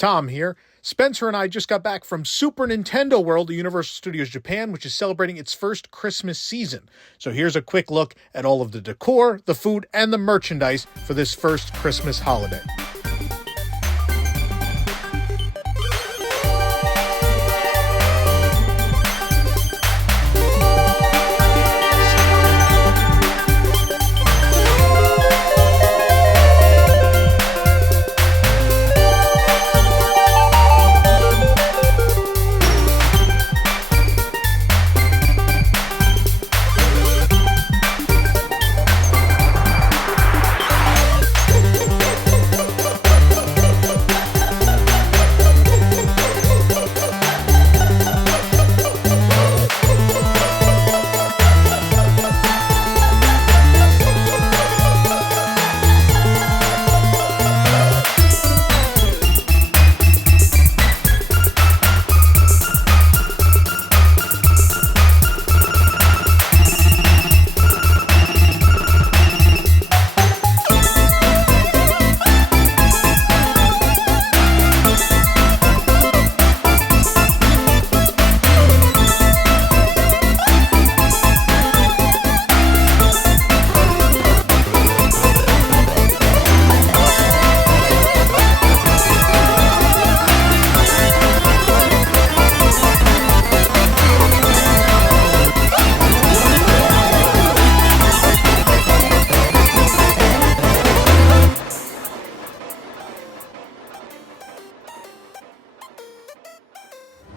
Tom here. Spencer and I just got back from Super Nintendo World at Universal Studios Japan, which is celebrating its first Christmas season. So here's a quick look at all of the decor, the food, and the merchandise for this first Christmas holiday.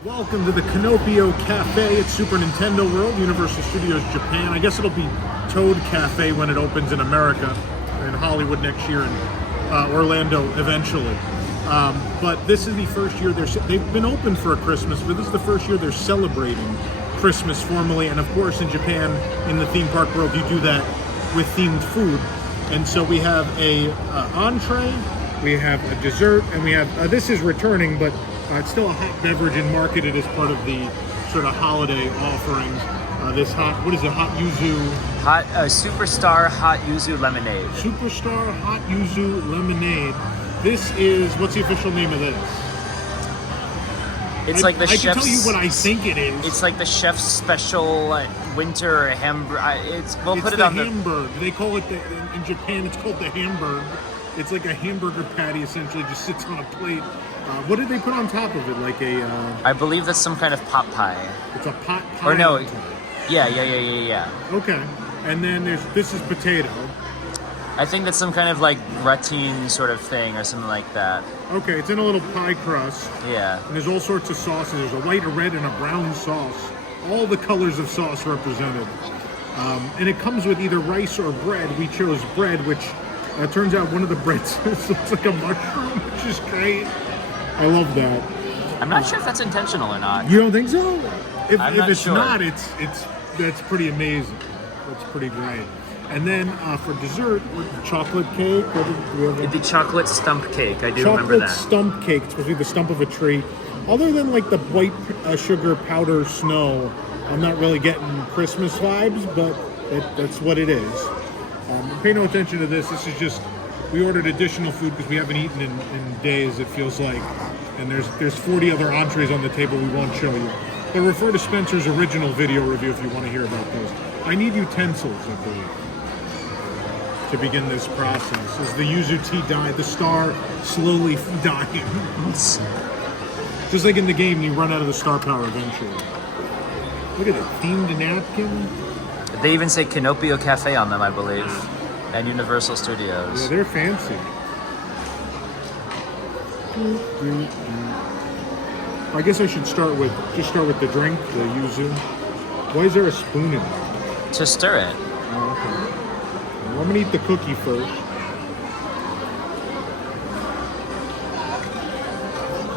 Welcome to the Kinopio Cafe at Super Nintendo World, Universal Studios Japan. I guess it'll be Toad Cafe when it opens in America, in Hollywood next year, and Orlando eventually. But this is the first year they've been open for a Christmas, but this is the first year they're celebrating Christmas formally. And of course, in Japan, in the theme park world, you do that with themed food. And so we have a entree, we have a dessert, and we have this is returning, but it's still a hot beverage and marketed as part of the sort of holiday offerings. This hot, what is it, hot yuzu? Superstar hot yuzu lemonade. Superstar hot yuzu lemonade. This is, what's the official name of this? It's like the I chef's... can tell you what I think it is. It's like the chef's special winter hamburger. We'll put it on the Hamburg. They call it, in Japan, it's called the Hamburg. It's like a hamburger patty, essentially, just sits on a plate. What did they put on top of it? Like a... I believe that's some kind of pot pie. It's a pot pie? Or no, yeah. Okay. And then this is potato. I think that's some kind of like gratin sort of thing or something like that. Okay, it's in a little pie crust. Yeah. And there's all sorts of sauces. There's a white, a red, and a brown sauce. All the colors of sauce represented. And it comes with either rice or bread. We chose bread, which turns out one of the breads looks like a mushroom, which is great. I love that. I'm not sure if that's intentional or not. You don't think so? If it's sure. not, that's pretty amazing. That's pretty great. And then for dessert, chocolate cake. It'd be chocolate stump cake. I do remember that. Chocolate stump cake. It's supposed to be the stump of a tree. Other than like the white sugar powder snow, I'm not really getting Christmas vibes, but that's what it is. Pay no attention to this. This is just, we ordered additional food because we haven't eaten in days, it feels like. And there's 40 other entrees on the table we won't show you. But refer to Spencer's original video review if you want to hear about those. I need utensils, I believe, to begin this process. As the yuzu tea died, the star slowly dying. Just like in the game, you run out of the star power eventually. Look at it, themed napkin. They even say Kinopio Cafe on them, I believe, and Universal Studios. Yeah, they're fancy. I guess I should start with the drink, the yuzu. Why is there a spoon in it? To stir it. Oh, okay. Well, I'm gonna eat the cookie first.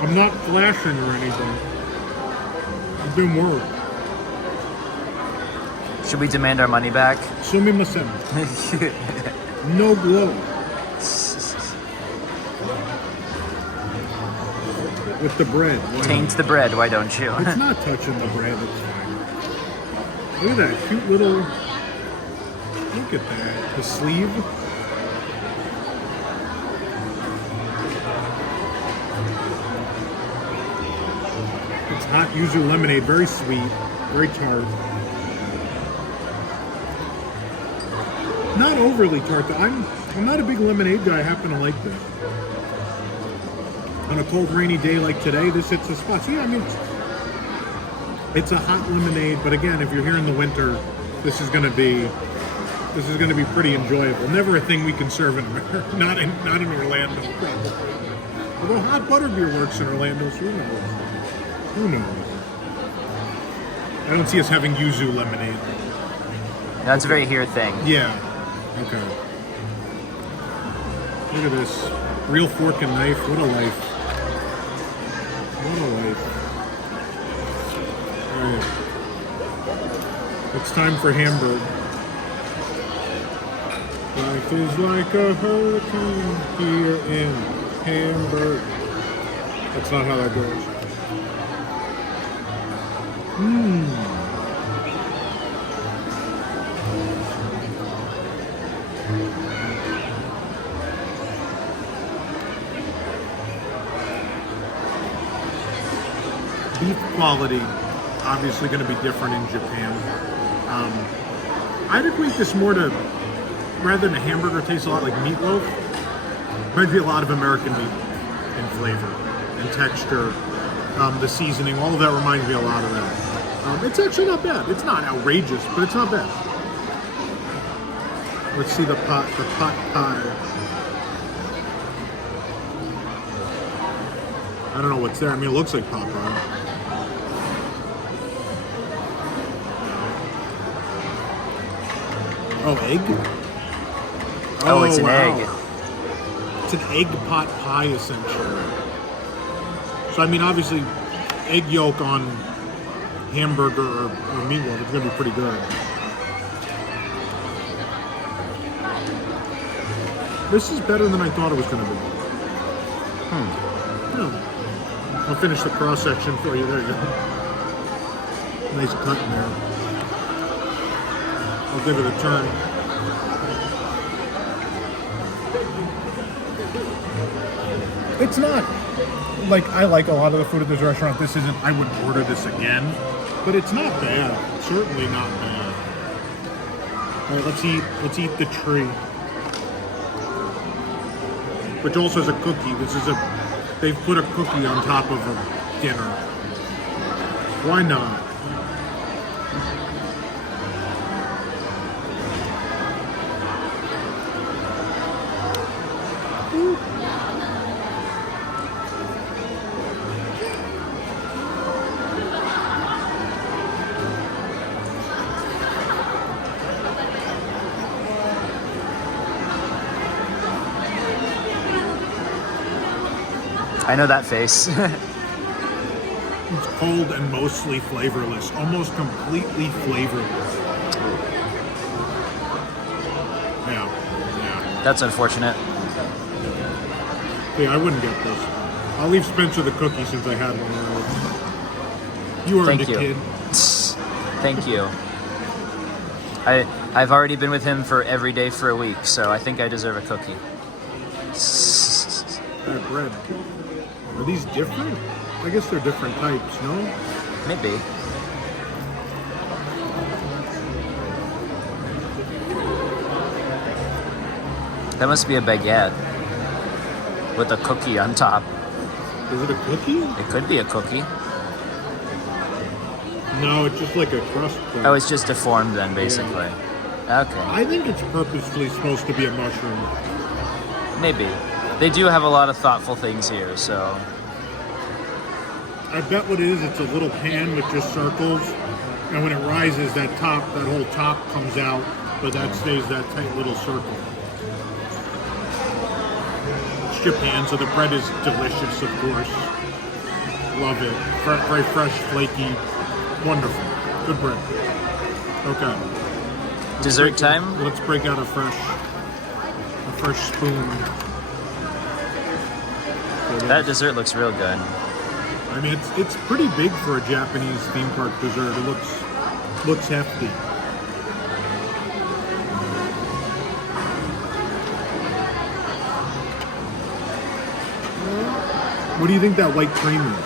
I'm not flashing or anything. I'm doing work. Should we demand our money back? Sumimasen. No glow. With the bread. Taint the bread, why don't you? It's not touching the bread, it's fine. Look at that cute little... Look at that. The sleeve. hot yuzu lemonade, very sweet, very tart. Not overly tart. I'm not a big lemonade guy. I happen to like this. On a cold, rainy day like today, this hits the spot. So yeah, I mean, it's a hot lemonade, but again, if you're here in the winter, this is going to be pretty enjoyable. Never a thing we can serve in America, not in Orlando. Although hot butterbeer works in Orlando, so who knows? Who knows? I don't see us having yuzu lemonade. That's a very here thing. Yeah. Okay. Look at this. Real fork and knife. What a life. What a life. Alright. It's time for Hamburg. Life is like a hurricane here in Hamburg. That's not how that goes. Beef quality, obviously going to be different in Japan. I'd equate this more to, rather than a hamburger, tastes a lot like meatloaf. Reminds me a lot of American meat in flavor and texture. The seasoning, all of that reminds me a lot of that. It's actually not bad. It's not outrageous, but it's not bad. Let's see the pot pie. I don't know what's there. I mean, it looks like pot pie. Oh, egg? Oh, it's an egg. It's an egg pot pie, essentially. So, I mean, obviously, egg yolk on hamburger or meatloaf, it's going to be pretty good. This is better than I thought it was going to be. Yeah. I'll finish the cross section for you. There you go. Nice cut in there. I'll give it a turn. It's not like I like a lot of the food at this restaurant. This isn't. I would order this again, but it's not bad. Certainly not bad. All right, let's eat. Let's eat the tree, which also has a cookie. This is a. They've put a cookie on top of a dinner. Why not? I know that face. It's cold and mostly flavorless, almost completely flavorless. Yeah. That's unfortunate. Yeah, I wouldn't get this. I'll leave Spencer the cookie since I had one already. You earned Thank you. Kid. Thank you. I've already been with him for every day for a week, so I think I deserve a cookie. That bread. Are these different? I guess they're different types, no? Maybe. That must be a baguette with a cookie on top. Is it a cookie? It could be a cookie. No, it's just like a crust thing. Oh, it's just deformed then, basically. Okay. I think it's purposefully supposed to be a mushroom. Maybe. They do have a lot of thoughtful things here, so... I bet what it is, it's a little pan with just circles, and when it rises, that whole top comes out, but that stays that tight little circle. It's Japan, so the bread is delicious, of course. Love it. Very fresh, flaky, wonderful. Good bread. Okay. Dessert time? Let's break out a fresh spoon. That dessert looks real good. I mean, it's pretty big for a Japanese theme park dessert. It looks hefty. What do you think that white cream is?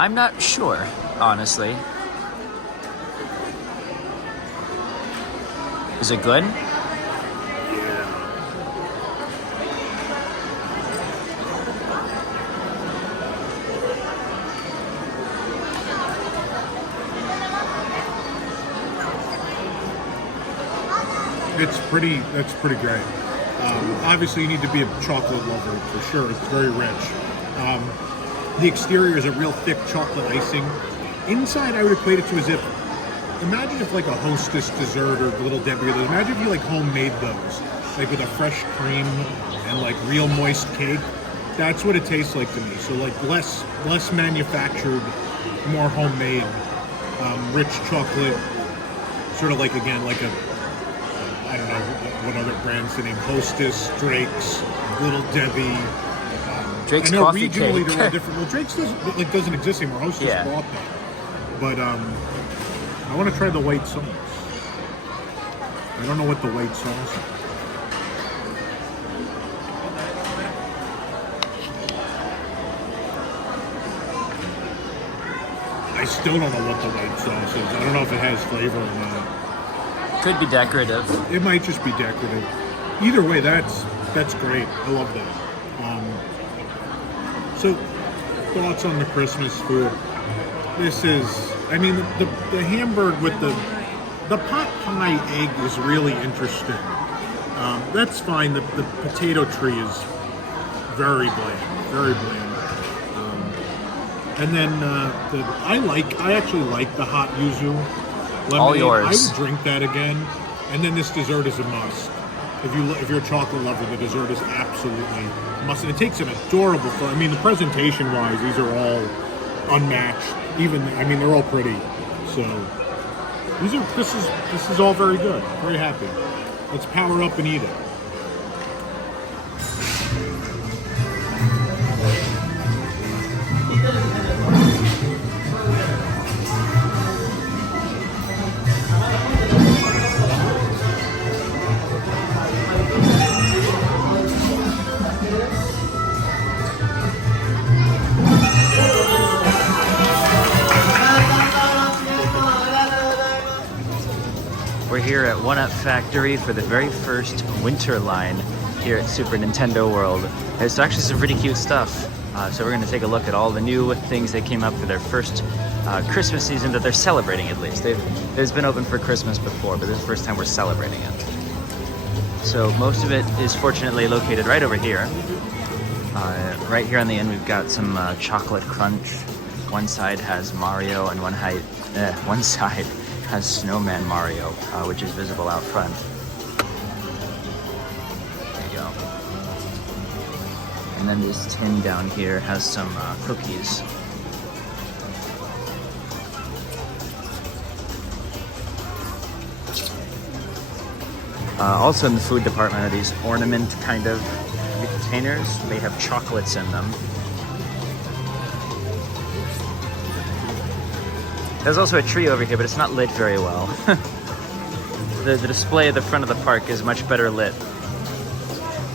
I'm not sure, honestly. Is it good? That's pretty great. Obviously, you need to be a chocolate lover for sure. It's very rich. The exterior is a real thick chocolate icing. Inside, I would equate it to as if, imagine if like a Hostess dessert or Little Debbie or those. Imagine if you like homemade those, like with a fresh cream and like real moist cake. That's what it tastes like to me. So like less manufactured, more homemade, rich chocolate. Sort of like, again, like a, I don't know what other brands the name, Hostess, Drake's, Little Debbie. Drake's I know coffee regionally cake. they're all different. Well, Drake's doesn't exist anymore. Hostess bought that. But I want to try the white sauce. I don't know what the white sauce is. I still don't know what the white sauce is. I don't know if it has flavor or not. Could be decorative. It might just be decorative. Either way, that's great. I love that. So, thoughts on the Christmas food? This is, I mean, the Hamburg with the pot pie egg is really interesting. That's fine. The potato tree is very bland, very bland. And then I actually like the hot yuzu lemonade. All yours. I would drink that again. And then this dessert is a must. If you're a chocolate lover, the dessert is absolutely a must. And it takes an adorable photo. I mean, the presentation-wise, these are all unmatched. They're all pretty. So this is all very good. Very happy. Let's power up and eat it. We're here at One Up Factory for the very first winter line here at Super Nintendo World. It's actually some pretty cute stuff. So we're going to take a look at all the new things that came up for their first Christmas season that they're celebrating, at least. It's been open for Christmas before, but this is the first time we're celebrating it. So most of it is fortunately located right over here. Right here on the end, we've got some chocolate crunch. One side has Mario and one side has Snowman Mario, which is visible out front. There you go. And then this tin down here has some cookies. Also in the food department are these ornament kind of containers. They have chocolates in them. There's also a tree over here, but it's not lit very well. The display at the front of the park is much better lit.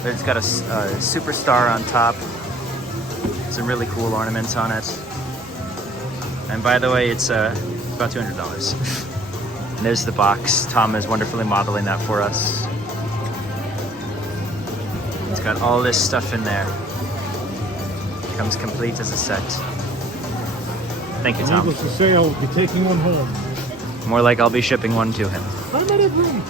It's got a superstar on top. Some really cool ornaments on it. And by the way, it's about $200. And there's the box. Tom is wonderfully modeling that for us. It's got all this stuff in there. Comes complete as a set. Thank you, Tom. Needless to say, I'll be taking one home. More like I'll be shipping one to him. I'm out of room.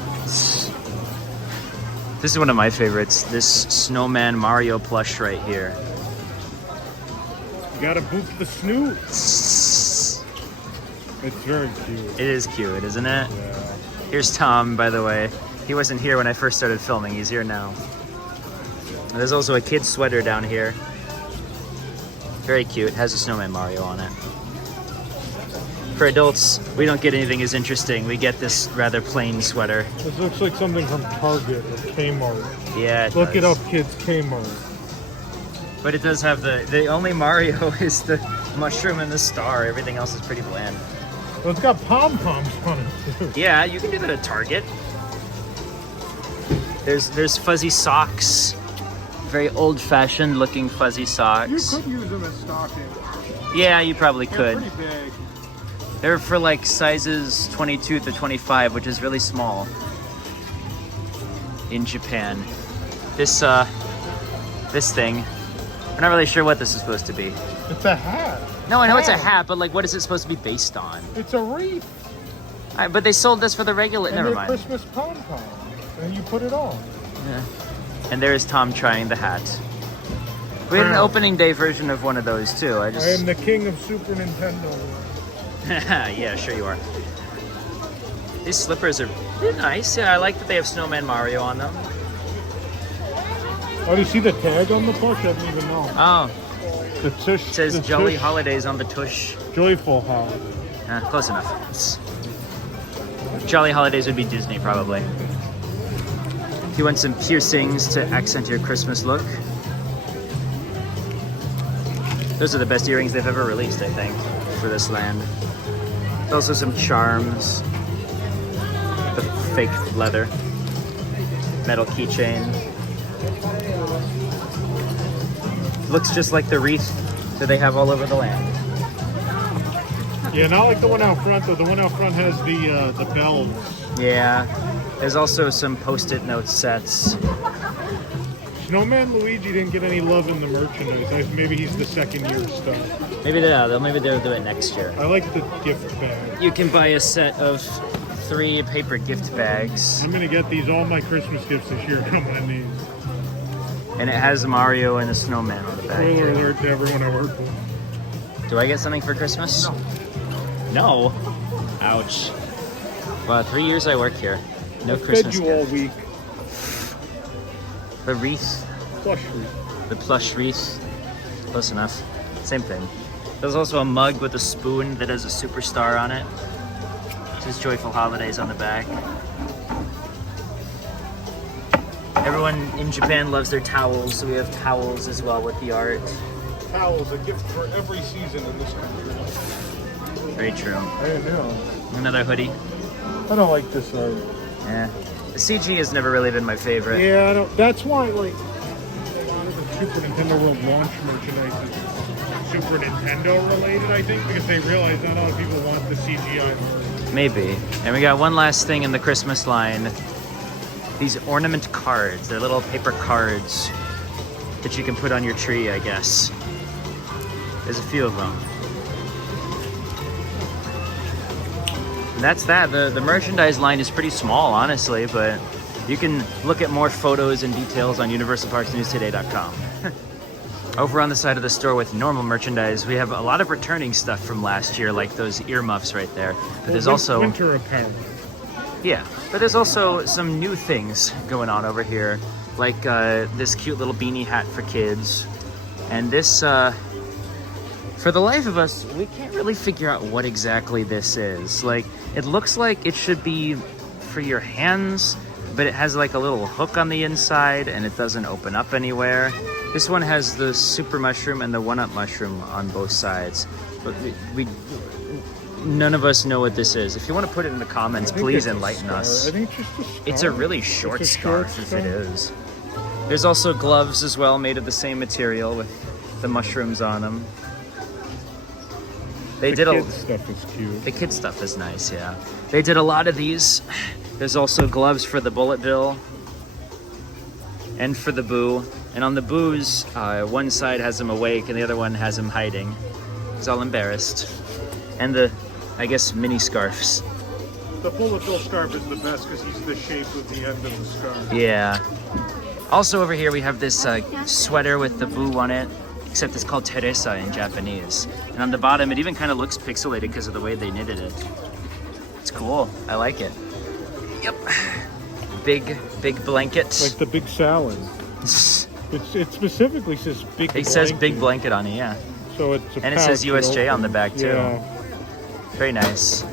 This is one of my favorites. This Snowman Mario plush right here. You gotta boop the snoot. It's very cute. It is cute, isn't it? Yeah. Here's Tom, by the way. He wasn't here when I first started filming. He's here now. And there's also a kid's sweater down here. Very cute. Has a Snowman Mario on it. For adults, we don't get anything as interesting. We get this rather plain sweater. This looks like something from Target or Kmart. Yeah, Look it up, kids. Kmart. But it does have the only Mario is the mushroom and the star. Everything else is pretty bland. Well, it's got pom-poms on it, too. Yeah, you can do that at Target. There's fuzzy socks. Very old-fashioned looking fuzzy socks. You could use them as stockings. Yeah, you probably They're could. pretty big. They're for like sizes 22 to 25, which is really small in Japan. This thing, we're not really sure what this is supposed to be. It's a hat. No, I know it's a hat, but like, what is it supposed to be based on? It's a wreath. All right, but they sold this for the regular. And Never they're mind. Christmas pom-poms. And you put it on. Yeah. And there's Tom trying the hat. We had an opening day version of one of those too. I am the king of Super Nintendo. Yeah, sure you are. These slippers are pretty nice. Yeah, I like that they have Snowman Mario on them. Oh, do you see the tag on the plush? I didn't even know. Oh, The tush. it says the Jolly tush, Holidays on the tush. Joyful holiday. Close enough. Jolly Holidays would be Disney, probably. If you want some piercings to accent your Christmas look, those are the best earrings they've ever released, I think, for this land. There's also some charms, the fake leather, metal keychain. Looks just like the wreath that they have all over the land. Yeah, not like the one out front though. The one out front has the bells. Yeah, there's also some post-it note sets. Snowman Luigi didn't get any love in the merchandise. Maybe he's the second year stuff. Maybe they'll do it next year. I like the gift bag. You can buy a set of 3 paper gift bags, I'm gonna get these all my Christmas gifts this year. Come on, these. and it has Mario and a snowman on the back. Spoiler too. alert to everyone I work with. Do I get something for Christmas? No. Ouch. Wow, 3 years I work here. No I fed Christmas you all gift. week. The wreath, Plush wreath. the plush wreath. Close enough. Same thing. There's also a mug with a spoon that has a superstar on it. It says Joyful Holidays on the back. Everyone in Japan loves their towels, so we have towels as well with the art. Towels, a gift for every season in this country. Very true. I know. Another hoodie. I don't like this art. Yeah. The CG has never really been my favorite. Yeah, I don't. That's why, like, a lot of the Super Nintendo World launch merchandise is Super Nintendo related, I think, because they realize not a lot of people want the CGI. Maybe. And we got one last thing in the Christmas line. These ornament cards. They're little paper cards that you can put on your tree, I guess. There's a few of them. And that's that. The merchandise line is pretty small, honestly, but you can look at more photos and details on universalparksnewstoday.com. Over on the side of the store with normal merchandise, we have a lot of returning stuff from last year, like those earmuffs right there. But there's also winter apparel. yeah, but there's also some new things going on over here, like this cute little beanie hat for kids, and this. For the life of us, we can't really figure out what exactly this is. Like, it looks like it should be for your hands, but it has like a little hook on the inside and it doesn't open up anywhere. This one has the super mushroom and the one-up mushroom on both sides. But we none of us know what this is. If you want to put it in the comments, please enlighten us. I think it's just a scarf. It's a really short It's a scarf short if it is. There's also gloves as well, made of the same material with the mushrooms on them. They The did kids stuff is cute. the kid stuff is nice, yeah. They did a lot of these. There's also gloves for the bullet bill and for the boo. And on the boos, one side has him awake and the other one has him hiding. He's all embarrassed. And the, I guess, mini scarves. The bullet bill scarf is the best because he's the shape of the end of the scarf. Yeah. Also over here we have this sweater with the boo on it, except it's called Teresa in Japanese. And on the bottom, it even kind of looks pixelated because of the way they knitted it. It's cool. I like it. Yep. Big blanket. Like the big salad. It specifically says big blanket. It says big blanket on it, yeah. So it's a And it says pouch that USJ on the opens. back too. Yeah. Very nice.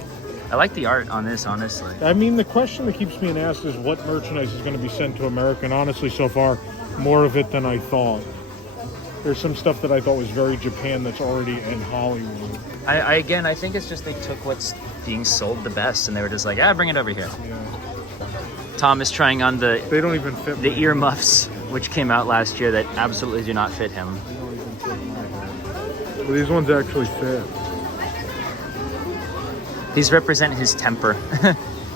I like the art on this, honestly. I mean, the question that keeps being asked is what merchandise is going to be sent to America. And honestly, so far, more of it than I thought. There's some stuff that I thought was very Japan that's already in Hollywood. I think it's just they took what's being sold the best and they were just like, bring it over here. Yeah. Tom is trying on the They don't even fit the my earmuffs, which came out last year that absolutely do not fit him. They don't even fit my head. Well, these ones actually fit. These represent his temper.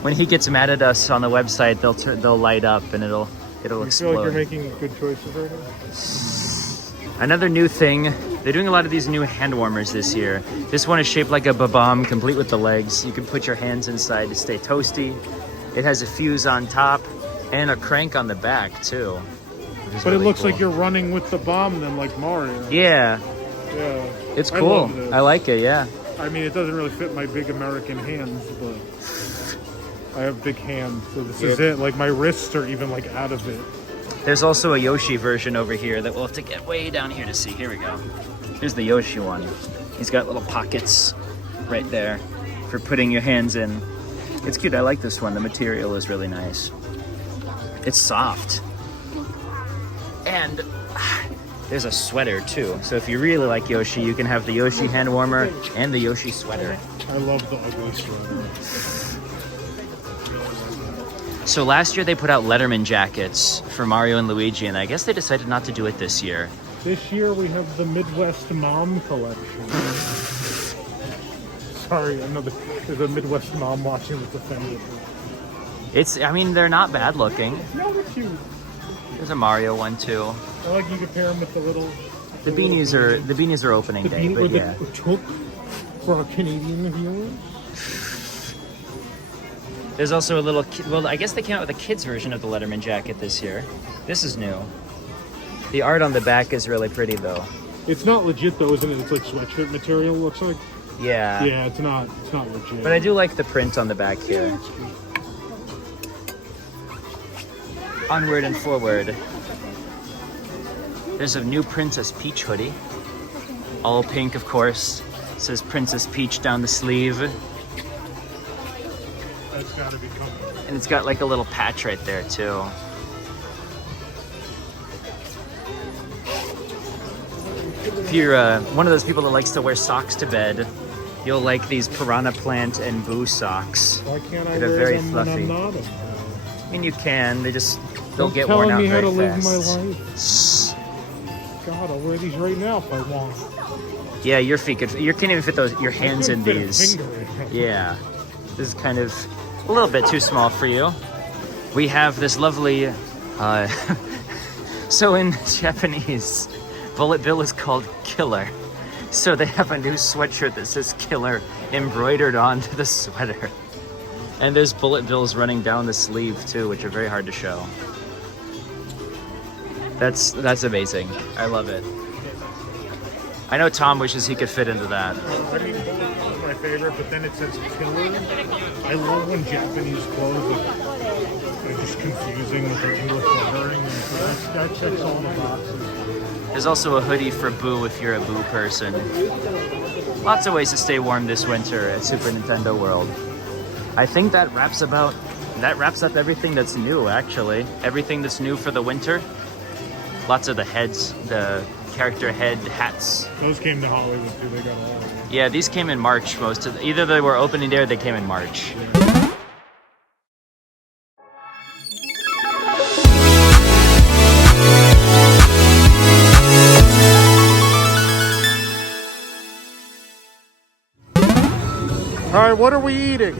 When he gets mad at us on the website, they'll light up and it'll You explode. feel like you're making good choices right now? Another new thing, they're doing a lot of these new hand warmers this year. This one is shaped like a bomb, complete with the legs. You can put your hands inside to stay toasty. It has a fuse on top and a crank on the back too. But it looks like you're running with the bomb then, like Mario. Yeah, Yeah. it's I cool. love this. I like it, yeah. I mean, it doesn't really fit my big American hands, but I have big hands, so this is it. Like, my wrists are even, like, out of it. There's also a Yoshi version over here that we'll have to get way down here to see. Here we go. Here's the Yoshi one. He's got little pockets right there for putting your hands in. It's cute. I like this one. The material is really nice. It's soft. And there's a sweater too. So if you really like Yoshi, you can have the Yoshi hand warmer and the Yoshi sweater. I love the ugly sweater. So last year they put out Letterman jackets for Mario and Luigi, and I guess they decided not to do it this year. This year we have the Midwest Mom collection. Sorry, there's a Midwest Mom watching that's offended. I mean, they're not bad looking. No, they're cute. There's a Mario one too. I like you can pair them with the little... The beanies are opening day, but yeah. The toque for our Canadian viewers. There's also a little, well, I guess they came out with a kid's version of the Letterman jacket this year. This is new. The art on the back is really pretty though. It's not legit though, isn't it? It's like sweatshirt material, looks like. Yeah. Yeah, it's not legit. But I do like the print on the back here. Onward and forward. There's a new Princess Peach hoodie. All pink, of course. It says Princess Peach down the sleeve. That's gotta be coming. And it's got like a little patch right there too. If you're one of those people that likes to wear socks to bed, you'll like these Piranha Plant and Boo socks. Why can't I They're wear very them fluffy. when I'm not? I mean, you can. They'll get worn out telling me how very to live fast. my life. God, I'll wear these right now if I want. Yeah, your feet could. You can't even fit your hands in Fit a these. finger in it. Yeah, this is kind of a little bit too small for you. We have this lovely. So in Japanese, Bullet Bill is called Killer. So they have a new sweatshirt that says Killer embroidered onto the sweater. And there's bullet bills running down the sleeve too, which are very hard to show. That's amazing. I love it. I know Tom wishes he could fit into that. I mean, Bullet is my favorite, but then it says Killer. I love when Japanese clothes are just confusing with their English lettering, and so that checks all the boxes. There's also a hoodie for Boo if you're a Boo person. Lots of ways to stay warm this winter at Super Nintendo World. I think that wraps up everything that's new, actually. Everything that's new for the winter. Lots of the heads, the character head hats. Those came to Hollywood too, they got all of them. Yeah, these came in March. Either they were opening day or they came in March. All right, what are we eating?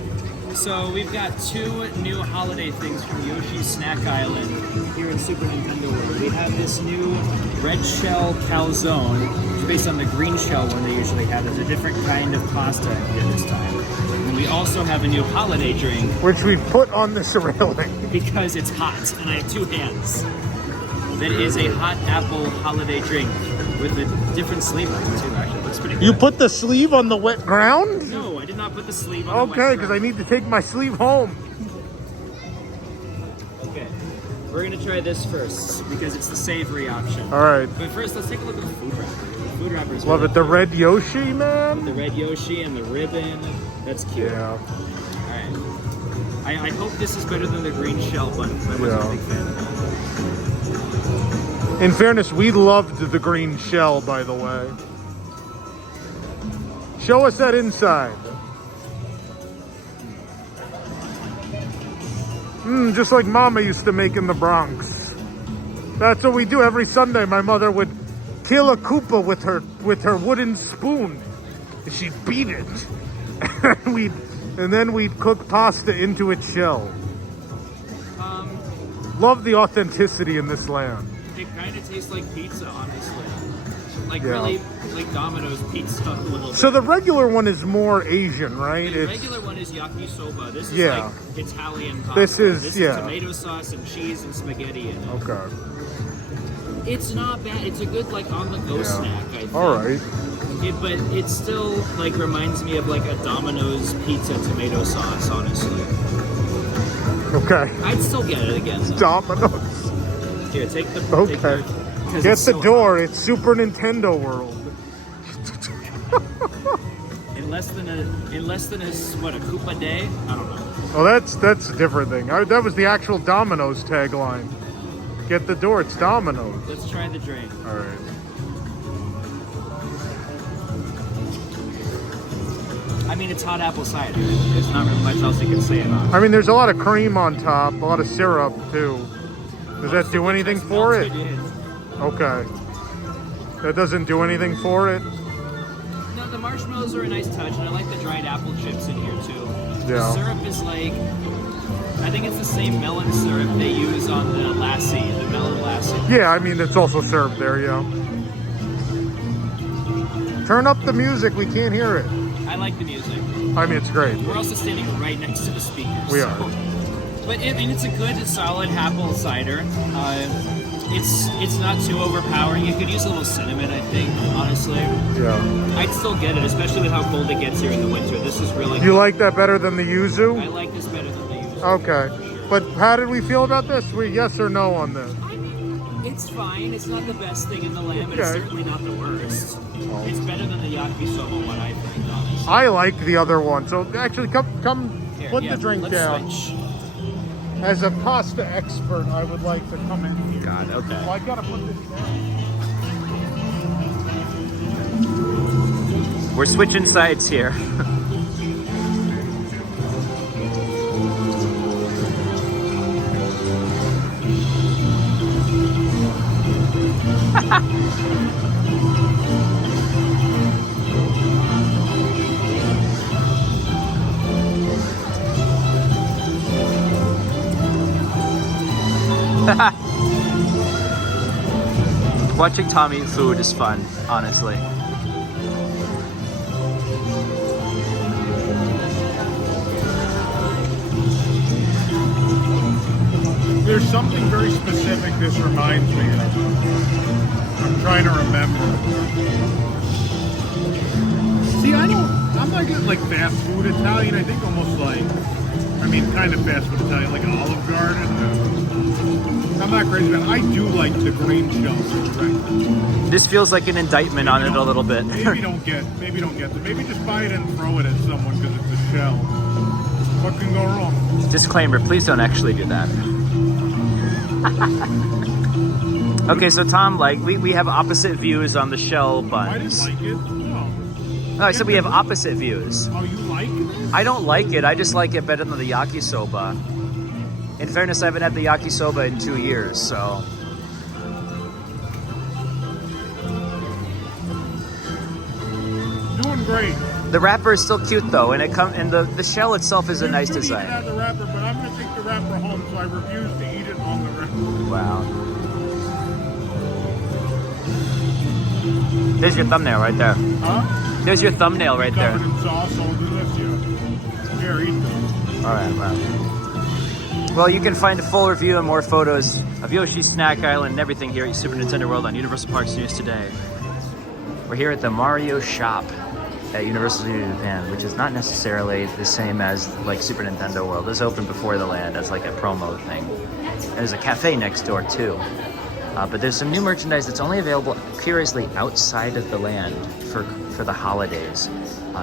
So we've got two new holiday things from Yoshi's Snack Island here in Super Nintendo World. We have this new red shell calzone, which is based on the green shell one they usually have. There's a different kind of pasta here this time. And we also have a new holiday drink. Which we put on this railing. Because it's hot and I have two hands. That is a hot apple holiday drink with a different sleeve on it too, actually. It looks pretty good. You put the sleeve on the wet ground? No, I did not put the sleeve on Okay, because I need to take my sleeve home. Okay, we're gonna try this first because it's the savory option. All right. But first, let's take a look at the food wrapper. The food wrapper is Love really it. The cool. red Yoshi, man. The red Yoshi and the ribbon. That's cute. Yeah. All right. I hope this is better than the green shell one. I wasn't a big fan of that. In fairness, we loved the green shell, by the way. Show us that inside. Just like Mama used to make in the Bronx. That's what we do every Sunday. My mother would kill a Koopa with her wooden spoon. She'd beat it, and then we'd cook pasta into its shell. Love the authenticity in this land. It kind of tastes like pizza, honestly. Like Yeah. really, like Domino's pizza a little bit. So the regular one is more Asian, right? The regular one is yakisoba. This is Yeah. like Italian pasta. This is yeah. tomato sauce and cheese and spaghetti in it. Okay. It's not bad. It's a good like on-the-go snack, I think. All right. But it still like reminds me of like a Domino's pizza tomato sauce, honestly. Okay. I'd still get it again. Though. Domino's. Here, take the. Okay. Take the, 'cause Get it's the so door. It's Super Nintendo World. In less than a what, a Koopa day? I don't know. Oh, that's a different thing. That was the actual Domino's tagline. Get the door. It's Domino's. Let's try the drink. All right. I mean, it's hot apple cider. There's not really much else you can say about it. I mean, there's a lot of cream on top, a lot of syrup too. Does that do anything for it? Okay. That doesn't do anything for it? No, the marshmallows are a nice touch, and I like the dried apple chips in here too. Yeah. The syrup is like, I think it's the same melon syrup they use on the lassi, the melon lassi. Yeah, I mean, it's also served there, yeah. Turn up the music, we can't hear it. I like the music. I mean, it's great. We're also standing right next to the speakers. We are. But I mean, it's a good, solid apple cider. It's not too overpowering. You could use a little cinnamon, I think, honestly. Yeah. I'd still get it, especially with how cold it gets here in the winter. This is really You like that better than the yuzu? I like this better than the usual. Okay. But how did we feel about this? We yes or no on this? I mean, it's fine. It's not the best thing in the land, but it's Okay. certainly not the worst. It's better than the yakisoba one, I think, honestly. I like the other one. So actually, come Here, put yeah, the drink let's down. switch. As a pasta expert, I would like to come in here. God, okay. Well, I gotta put this down. We're switching sides here. Watching Tom eat food is fun, honestly. There's something very specific this reminds me of. I'm trying to remember. See, I'm not getting like fast food Italian. I think almost like, I mean, kind of fast food Italian, like an Olive Garden. I'm not crazy about it. I do like the green shells. Right. This feels like an indictment on it a little bit. Maybe don't get them. Maybe just buy it and throw it at someone because it's a shell. What can go wrong? Disclaimer, please don't actually do that. Okay, so Tom, like, we have opposite views on the shell I didn't buns. like it. No. No, I said we have opposite views. Oh, you like it? I don't like it. I just like it better than the yakisoba. In fairness, I haven't had the yakisoba in 2 years, so. Doing great. The wrapper is still cute though, and the shell itself is a nice You design. can have the wrapper, but I'm going to take the wrapper home, so I refuse to eat it on the wrapper. Wow. There's your thumbnail right there. Huh? There's your thumbnail right there. Covered in sauce, I'll do this, yeah. Here, eat them. All right, wow. Well, you can find a full review and more photos of Yoshi, Snack Island, and everything here at Super Nintendo World on Universal Parks News Today. We're here at the Mario Shop at Universal Studios Japan, which is not necessarily the same as like Super Nintendo World. This opened before the land as like a promo thing. And there's a cafe next door too. But there's some new merchandise that's only available curiously outside of the land for the holidays.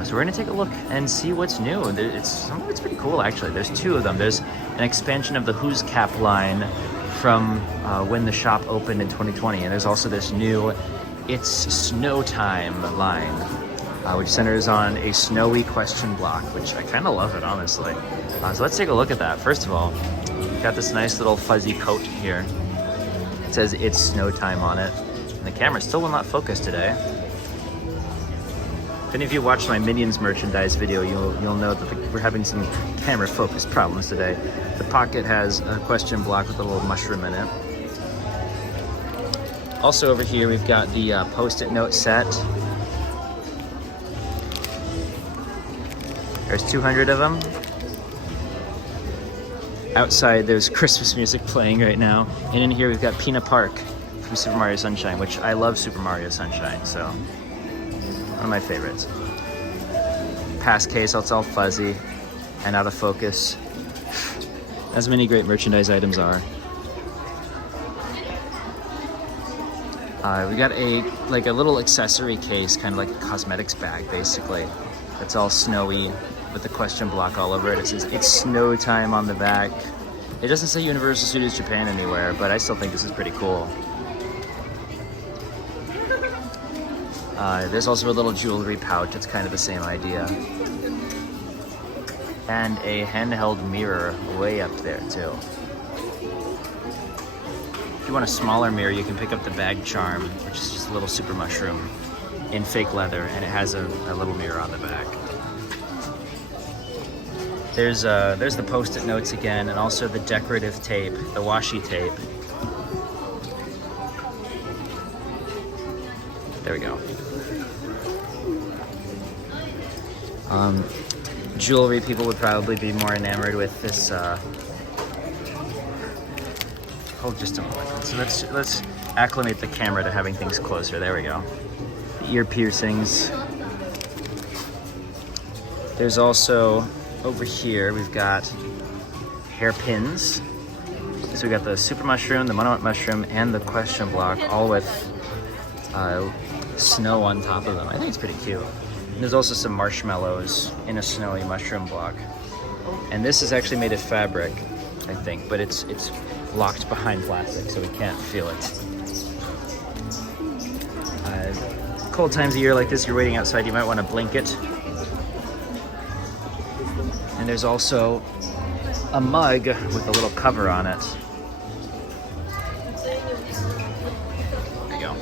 So we're gonna take a look and see what's new. Some of it's pretty cool actually. There's two of them. There's an expansion of the Who's Cap line from when the shop opened in 2020. And there's also this new It's Snow Time line, which centers on a snowy question block, which I kind of love it, honestly. So let's take a look at that. First of all, got this nice little fuzzy coat here. It says It's Snow Time on it. And the camera still will not focus today. If any of you watched my Minions merchandise video, you'll know that we're having some camera focus problems today. The pocket has a question block with a little mushroom in it. Also over here, we've got the Post-it note set. There's 200 of them. Outside, there's Christmas music playing right now. And in here, we've got Peanut Park from Super Mario Sunshine, which I love Super Mario Sunshine, so one of my favorites. Pass case, it's all fuzzy and out of focus, as many great merchandise items are. We got a little accessory case, kind of like a cosmetics bag, basically. It's all snowy with the question block all over it. It says it's snow time on the back. It doesn't say Universal Studios Japan anywhere, but I still think this is pretty cool. There's also a little jewelry pouch. It's kind of the same idea. And a handheld mirror way up there too. If you want a smaller mirror, you can pick up the Bag Charm, which is just a little super mushroom in fake leather, and it has a little mirror on the back. There's the Post-it notes again, and also the decorative tape, the washi tape. There we go. Jewelry, people would probably be more enamored with this. Hold just a moment. So let's acclimate the camera to having things closer. There we go. The ear piercings. There's also over here we've got hairpins. So we got the super mushroom, the monument mushroom, and the question block, all with snow on top of them. I think it's pretty cute. And there's also some marshmallows in a snowy mushroom block. And this is actually made of fabric, I think, but it's locked behind plastic, so we can't feel it. Cold times of year like this, you're waiting outside, you might want a blanket. And there's also a mug with a little cover on it. There you go.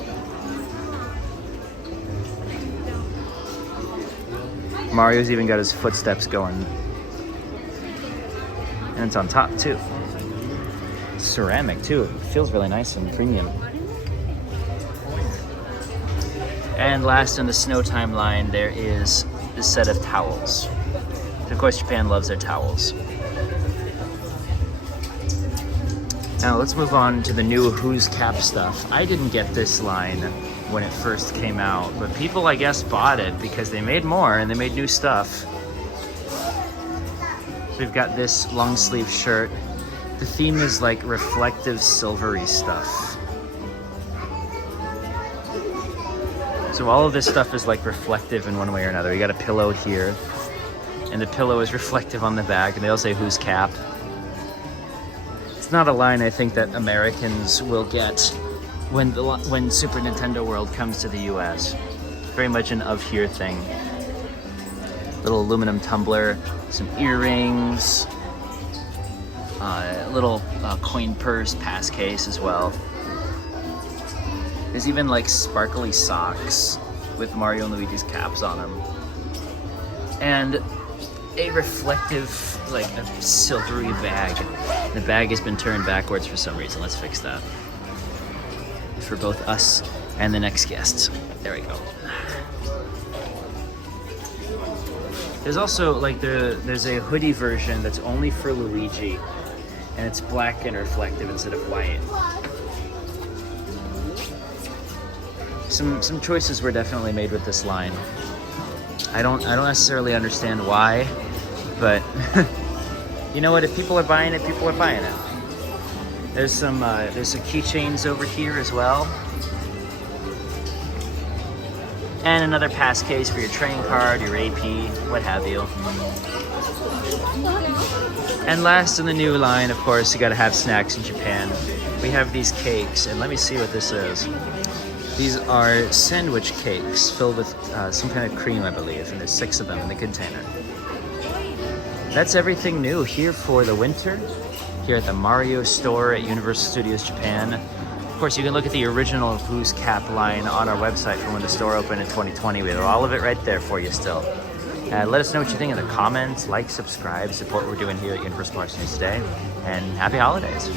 Mario's even got his footsteps going. And it's on top too. Ceramic too. It feels really nice and premium. And last in the snow timeline, there is this set of towels. Of course, Japan loves their towels. Now let's move on to the new Who's Cap stuff. I didn't get this line when it first came out, but people, I guess, bought it because they made more and they made new stuff. So we've got this long sleeve shirt. The theme is like reflective silvery stuff. So all of this stuff is like reflective in one way or another. You got a pillow here, and the pillow is reflective on the back, and they all say Who's Cap. It's not a line I think that Americans will get when Super Nintendo World comes to the US. Very much an of here thing. Little aluminum tumbler, some earrings, little coin purse, pass case as well. There's even like sparkly socks with Mario and Luigi's caps on them. And a reflective, like a silvery bag. The bag has been turned backwards for some reason. Let's fix that. For both us and the next guests. There we go. There's also like there's a hoodie version that's only for Luigi, and it's black and reflective instead of white. Some choices were definitely made with this line. I don't necessarily understand why, but you know what? If people are buying it, people are buying it. There's some keychains over here as well, and another pass case for your train card, your AP, what have you. And last in the new line, of course, you gotta have snacks in Japan. We have these cakes, and let me see what this is. These are sandwich cakes filled with some kind of cream, I believe, and there's 6 of them in the container. That's everything new here for the winter, here at the Mario store at Universal Studios Japan. course, you can look at the original Who's Cap line on our website from when the store opened in 2020. We have all of it right there for you still. Let us know what you think in the comments. Like, subscribe, support what we're doing here at Universal Martians today. And happy holidays.